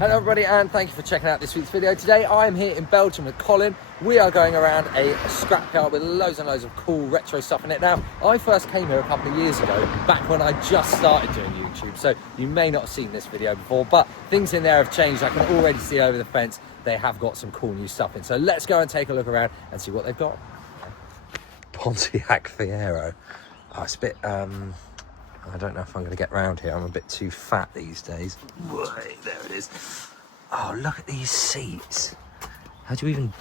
Hello everybody and thank you for checking out this week's video. Today I am here in Belgium with Colin. We are going around a scrapyard with loads and loads of cool retro stuff in it. Now, I first came here a couple of years ago, back when I just started doing YouTube, so you may not have seen this video before, but things in there have changed. I can already see over the fence they have got some cool new stuff in. So let's go and take a look around and see what they've got. Pontiac Fiero. Oh, it's a bit, I don't know if I'm going to get round here. I'm a bit too fat these days. Wait, there it is. Oh, look at these seats. How do you even...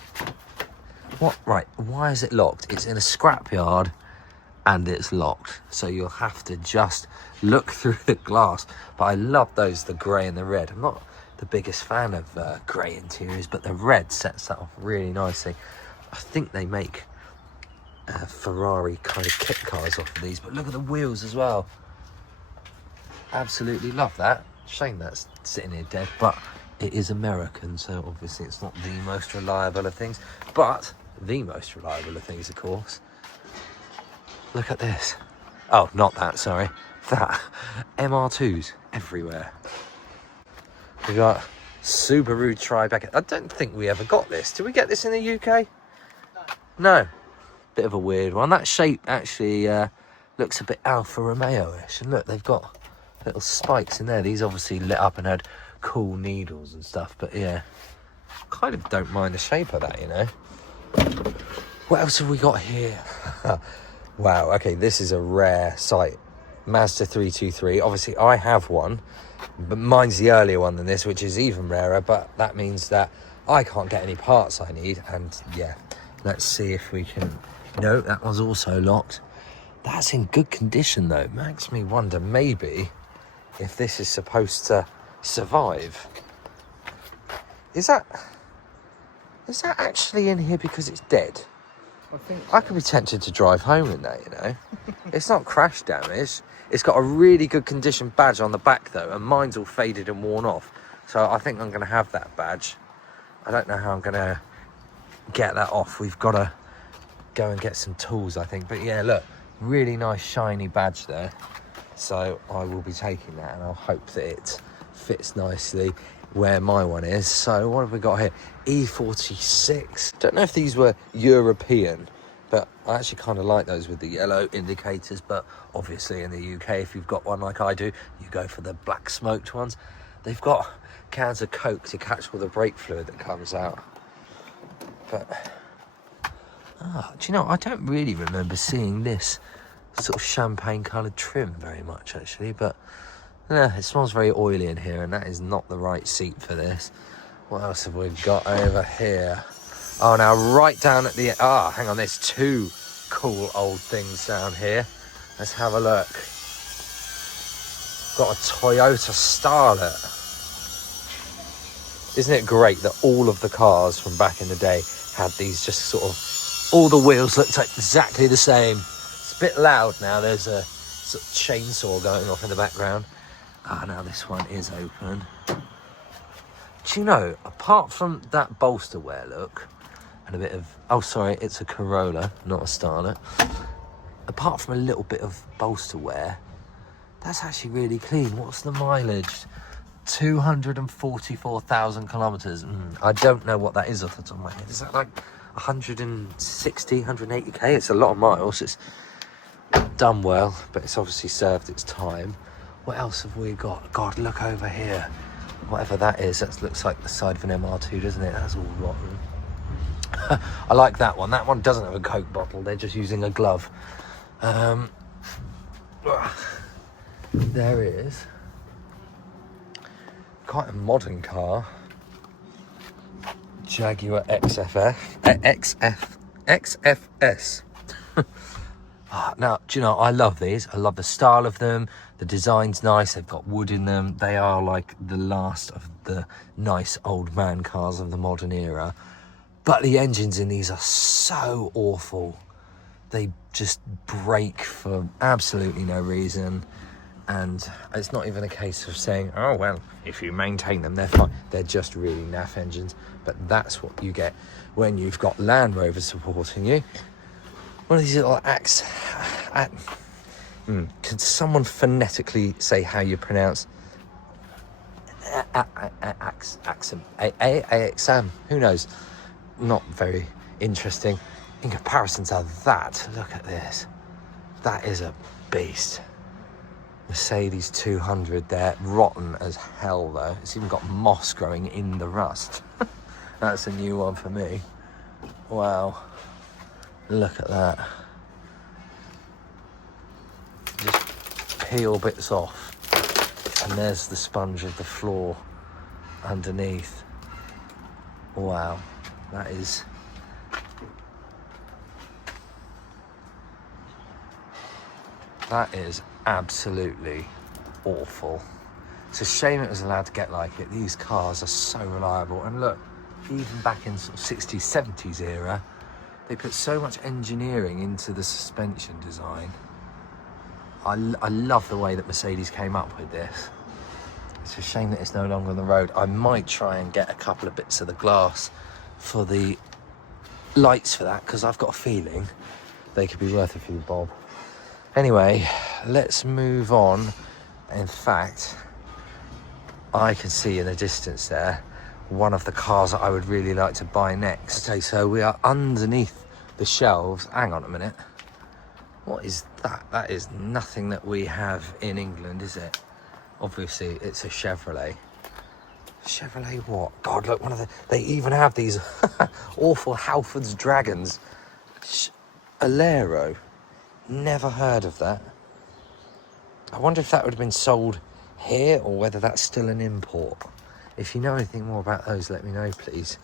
What? Right, why is it locked? It's in a scrapyard and it's locked. So you'll have to just look through the glass. But I love those, the grey and the red. I'm not the biggest fan of grey interiors, but the red sets that off really nicely. I think they make Ferrari kind of kit cars off of these. But look at the wheels as well. Absolutely love that. Shame that's sitting here dead, but it is American, so obviously it's not the most reliable of things, but the most reliable of things, of course. Look at this. Oh, not that, sorry. That. MR2s everywhere. We got Subaru Tribeca. I don't think we ever got this. Did we get this in the UK? No. Bit of a weird one. That shape actually looks a bit Alfa Romeo-ish. And look, they've got little spikes in there. These obviously lit up and had cool needles and stuff, but yeah, kind of don't mind the shape of that, you know. What else have we got here? Wow, okay, this is a rare sight. Mazda 323. Obviously I have one, but mine's the earlier one than this, which is even rarer, but that means that I can't get any parts I need. And yeah, let's see if we can... No, that one's also locked. That's in good condition though. Makes me wonder maybe if this is supposed to survive. Is that actually in here because it's dead? I think so. I could be tempted to drive home in that, you know. It's not crash damage. It's got a really good condition badge on the back though, and mine's all faded and worn off. So I think I'm going to have that badge. I don't know how I'm going to get that off. We've got to go and get some tools, I think. But yeah, look, really nice shiny badge there. So I will be taking that, and I'll hope that it fits nicely where my one is. So what have we got here? E46. Don't know if these were European, but I actually kind of like those with the yellow indicators. But obviously in the UK, if you've got one like I do, you go for the black smoked ones. They've got cans of Coke to catch all the brake fluid that comes out. But do you know, I don't really remember seeing this sort of champagne coloured trim very much actually, but yeah, it smells very oily in here, and that is not the right seat for this. What else have we got over here? Oh, now right down at the hang on, there's two cool old things down here. Let's have a look. Got a Toyota Starlet. Isn't it great that all of the cars from back in the day had these just sort of, all the wheels looked exactly the same. A bit loud now. There's a sort of chainsaw going off in the background. Now this one is open. Do you know, apart from that bolster wear look and a bit of, oh sorry, it's a Corolla, not a Starlet. Apart from a little bit of bolster wear, that's actually really clean. What's the mileage? 244,000 kilometers. I don't know what that is off the top of my head. Is that like 160, 180k? It's a lot of miles. It's done well, but it's obviously served its time. What else have we got? God, look over here. Whatever that is, that looks like the side of an MR2, doesn't it? That's all rotten. I like that one. That one doesn't have a Coke bottle. They're just using a glove. There is quite a modern car. Jaguar XFS. Now, do you know, I love these. I love the style of them. The design's nice. They've got wood in them. They are like the last of the nice old man cars of the modern era. But the engines in these are so awful. They just break for absolutely no reason. And it's not even a case of saying, oh, well, if you maintain them, they're fine. They're just really naff engines. But that's what you get when you've got Land Rover supporting you. One of these little acts. Could someone phonetically say how you pronounce AXM, who knows? Not very interesting. In comparison to that, look at this. That is a beast. Mercedes 200 there, rotten as hell though. It's even got moss growing in the rust. That's a new one for me. Wow, look at that. Just peel bits off and there's the sponge of the floor underneath. Wow, that is absolutely awful. It's a shame it was allowed to get like it. These cars are so reliable, and look, even back in sort of 60s, 70s era, they put so much engineering into the suspension design. I love the way that Mercedes came up with this. It's a shame that it's no longer on the road. I might try and get a couple of bits of the glass for the lights for that, because I've got a feeling they could be worth a few bob. Anyway, let's move on. In fact, I can see in the distance there one of the cars that I would really like to buy next. Okay, so we are underneath the shelves. Hang on a minute. What is that? That is nothing that we have in England, is it? Obviously, it's a Chevrolet. Chevrolet what? God, look, they even have these awful Halfords Dragons. Alero. Never heard of that. I wonder if that would have been sold here or whether that's still an import. If you know anything more about those, let me know, please.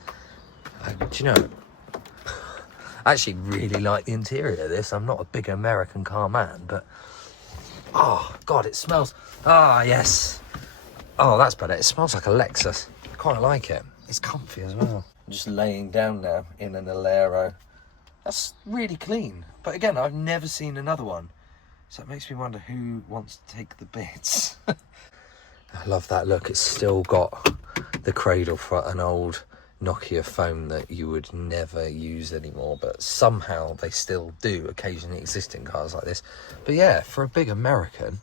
Do you know, I actually really like the interior of this. I'm not a big American car man, but oh God, it smells. Ah, yes. Oh, that's better. It smells like a Lexus. I quite like it. It's comfy as well. I'm just laying down now in an Alero. That's really clean. But again, I've never seen another one. So it makes me wonder who wants to take the bits. I love that look. It's still got the cradle for an old Nokia phone that you would never use anymore. But somehow they still do occasionally exist in cars like this. But yeah, for a big American,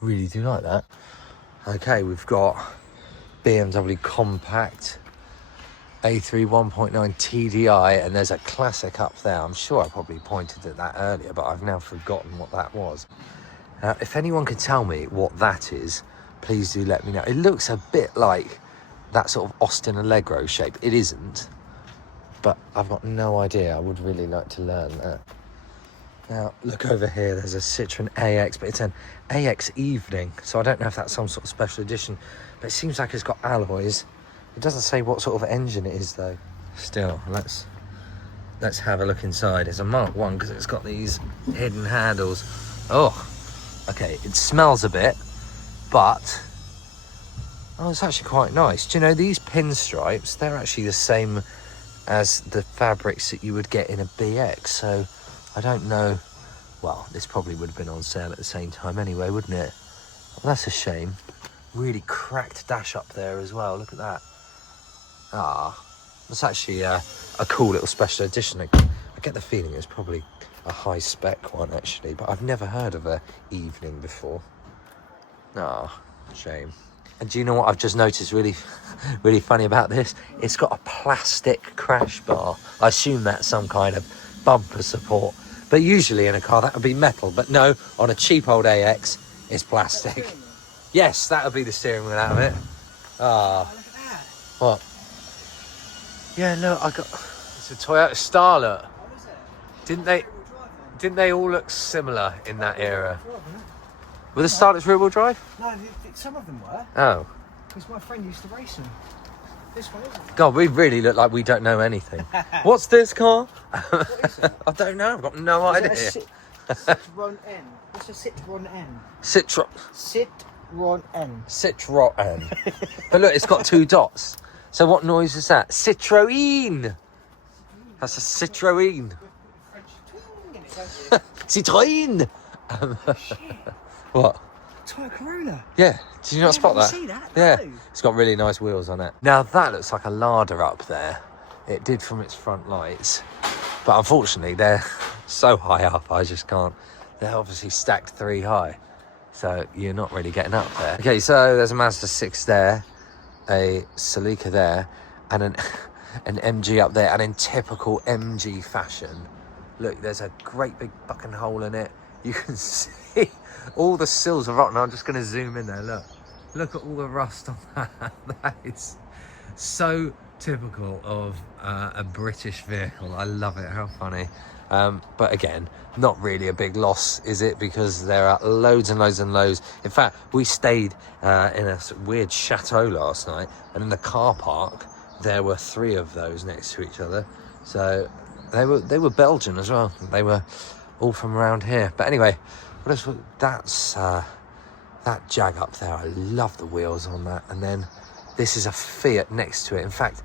really do like that. Okay, we've got BMW Compact A3 1.9 TDI, and there's a classic up there. I'm sure I probably pointed at that earlier, but I've now forgotten what that was. If anyone can tell me what that is, please do let me know. It looks a bit like that sort of Austin Allegro shape. It isn't, but I've got no idea. I would really like to learn that. Now, look over here, there's a Citroen AX, but it's an AX Evening, so I don't know if that's some sort of special edition, but it seems like it's got alloys. It doesn't say what sort of engine it is though. Still, let's have a look inside. It's a Mark 1 because it's got these hidden handles. Oh, okay, it smells a bit, but oh, it's actually quite nice. Do you know, these pinstripes, they're actually the same as the fabrics that you would get in a BX, so I don't know. Well, this probably would have been on sale at the same time anyway, wouldn't it? Well, that's a shame. Really cracked dash up there as well, look at that. Ah, that's actually a cool little special edition. I get the feeling it's probably a high spec one actually, but I've never heard of a Evening before. Ah, shame. And do you know what I've just noticed really funny about this? It's got a plastic crash bar. I assume that's some kind of bumper support, but usually in a car that would be metal, but no, on a cheap old AX it's plastic. Yes, that would be the steering wheel out of it. Ah, look at that. What? Yeah, look, it's a Toyota Starlet. Oh, is it? Didn't they all look similar in that era? Were the Starlets rear-wheel drive? No, some of them were. Oh. Because my friend used to race them. This one isn't. God, we really look like we don't know anything. What's this car? What is it? I don't know, I've got no idea. Citroen N. What's a Citroen N? Citroen N. Citroen. But look, it's got 2 dots. So what noise is that? Citroën. That's a Citroën. Citroën. What? Toyota Corolla. Yeah. Did you not spot that? See that? Yeah. No. It's got really nice wheels on it. Now that looks like a larder up there. It did from its front lights. But unfortunately, they're so high up, I just can't. They're obviously stacked 3 high. So you're not really getting up there. Okay, so there's a Mazda 6 there, a Celica there, and an MG up there. And in typical MG fashion, look, there's a great big fucking hole in it. You can see all the sills are rotten. I'm just going to zoom in there. Look at all the rust on that. That is so typical of a British vehicle. I love it. How funny. But again, not really a big loss, is it? Because there are loads and loads and loads. In fact, we stayed in a weird chateau last night, and in the car park there were 3 of those next to each other. So they were Belgian as well. They were all from around here. But anyway, that's that Jag up there. I love the wheels on that. And then this is a Fiat next to it. In fact,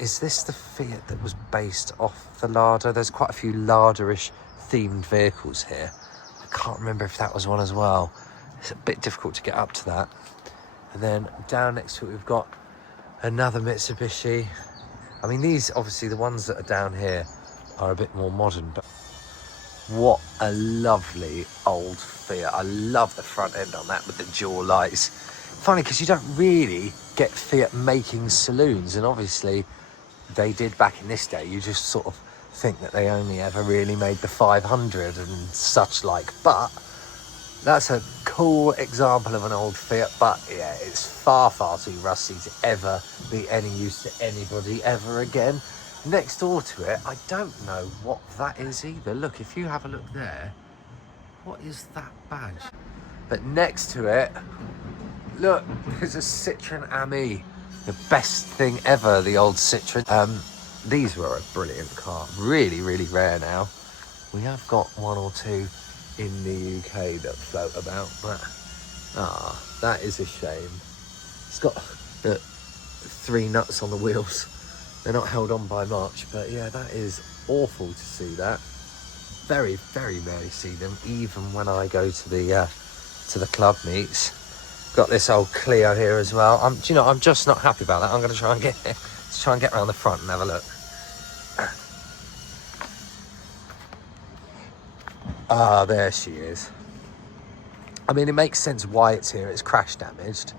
is this the Fiat that was based off the Lada? There's quite a few Lada-ish themed vehicles here. I can't remember if that was one as well. It's a bit difficult to get up to that. And then down next to it, we've got another Mitsubishi. I mean, these, obviously, the ones that are down here are a bit more modern, but what a lovely old Fiat. I love the front end on that with the dual lights. Funny, because you don't really get Fiat making saloons, and obviously they did back in this day. You just sort of think that they only ever really made the 500 and such like, but that's a cool example of an old Fiat. But yeah, it's far too rusty to ever be any use to anybody ever again. Next door to it, I don't know what that is either. Look, if you have a look there, what is that badge? But next to it, look, there's a Citroen Ami. The best thing ever, the old Citroen. These were a brilliant car. Really, really rare now. We have got 1 or 2 in the UK that float about, but that is a shame. It's got 3 nuts on the wheels. They're not held on by much, but yeah, that is awful to see that. Very, very rarely see them, even when I go to the club meets. Got this old Clio here as well. Do you know, I'm just not happy about that. I'm going to try and get around the front and have a look. Ah, there she is. I mean, it makes sense why it's here. It's crash damaged.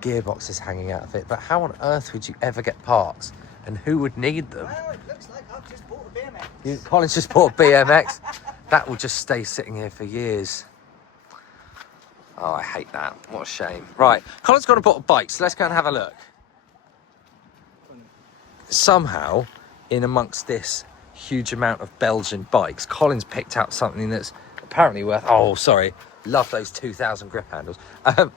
Gearbox is hanging out of it. But how on earth would you ever get parts? And who would need them? Well, it looks like I've just bought a BMX. Colin's just bought a BMX. That will just stay sitting here for years. Oh, I hate that. What a shame. Right, Colin's gone and bought a bike, so let's go and have a look. Somehow, in amongst this huge amount of Belgian bikes, Colin's picked out something that's apparently worth... Oh, sorry. Love those 2000 grip handles.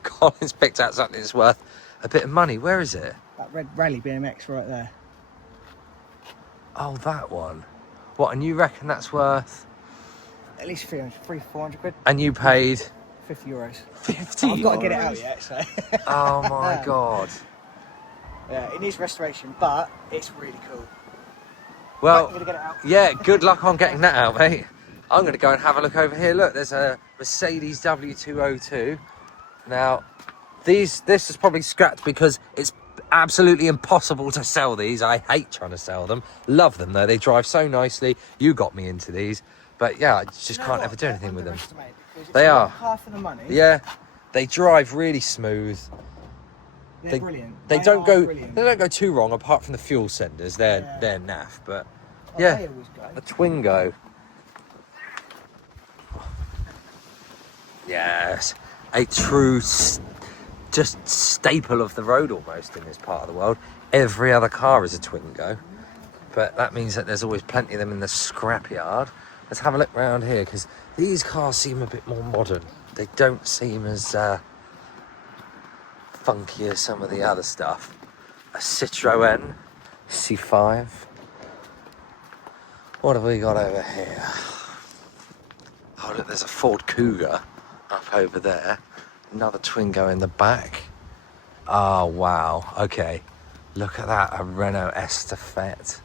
Colin's picked out something that's worth a bit of money. Where is it? That red rally BMX right there. Oh, that one. What, and you reckon that's worth... At least 400 quid. And you paid... 50 euros. 50 I've got to get it out yet, so... Oh my God. Yeah, it needs restoration, but it's really cool. Well, right, I'm gonna get it out. Yeah, good luck on getting that out, mate. I'm going to go and have a look over here. Look, there's a Mercedes W202. Now, this is probably scrapped because it's absolutely impossible to sell these. I hate trying to sell them. Love them, though. They drive so nicely. You got me into these. But yeah, I just can't ever do anything with them. They are. Half of the money. Yeah, they drive really smooth. They're brilliant. They don't go too wrong, apart from the fuel senders. They're naff, but yeah, a Twingo. Yes, a true just staple of the road almost in this part of the world. Every other car is a Twingo, but that means that there's always plenty of them in the scrapyard. Let's have a look around here, because these cars seem a bit more modern. They don't seem as funky as some of the other stuff. A Citroen C5. What have we got over here? Oh, look, there's a Ford Cougar up over there. Another Twingo in the back. Oh, wow. Okay. Look at that. A Renault Estafette.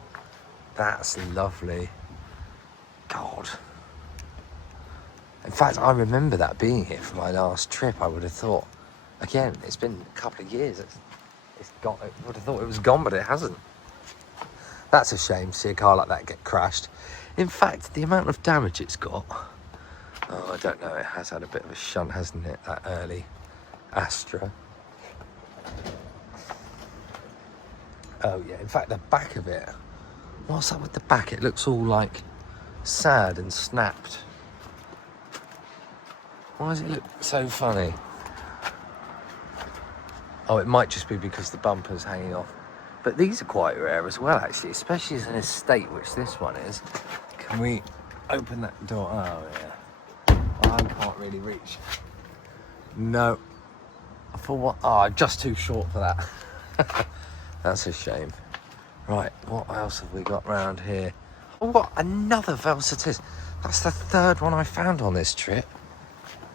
That's lovely. God. In fact, I remember that being here for my last trip. I would have thought, again, it's been a couple of years. It's gone. I would have thought it was gone, but it hasn't. That's a shame to see a car like that get crashed. In fact, the amount of damage it's got. Oh, I don't know, it has had a bit of a shunt, hasn't it, that early Astra. Oh yeah, in fact the back of it, what's up with the back? It looks all like sad and snapped. Why does it look so funny? Oh, it might just be because the bumper's hanging off. But these are quite rare as well, actually, especially as an estate, which this one is. Can we open that door? Oh, yeah. I can't really reach. No. For what? Oh, just too short for that. That's a shame. Right, what else have we got round here? Oh, what? Another Velocitis. That's the third one I found on this trip.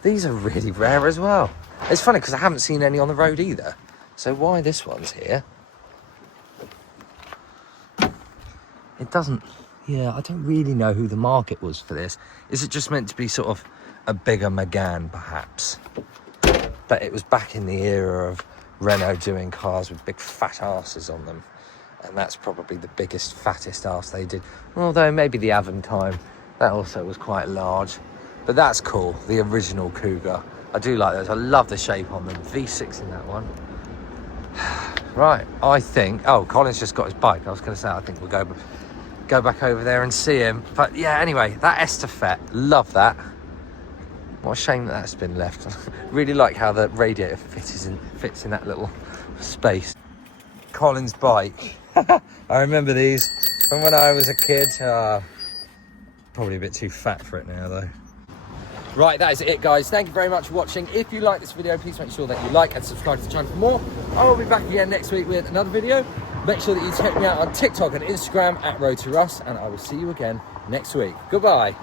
These are really rare as well. It's funny because I haven't seen any on the road either. So why this one's here? It doesn't... Yeah, I don't really know who the market was for this. Is it just meant to be sort of a bigger Megane, perhaps? But it was back in the era of Renault doing cars with big fat asses on them. And that's probably the biggest, fattest arse they did. Although maybe the Aventime, that also was quite large. But that's cool, the original Cougar. I do like those, I love the shape on them. V6 in that one. Right, I think... Oh, Colin's just got his bike. I was going to say, I think we'll go back over there and see him. But yeah, anyway, that Estafette, love that. What a shame that that's been left. Really like how the radiator fits in that little space. Colin's bike. I remember these from when I was a kid. Probably a bit too fat for it now, though. Right, that is it, guys. Thank you very much for watching. If you like this video, please make sure that you like and subscribe to the channel for more. I will be back again next week with another video. Make sure that you check me out on TikTok and Instagram at Road to Russ, and I will see you again next week. Goodbye.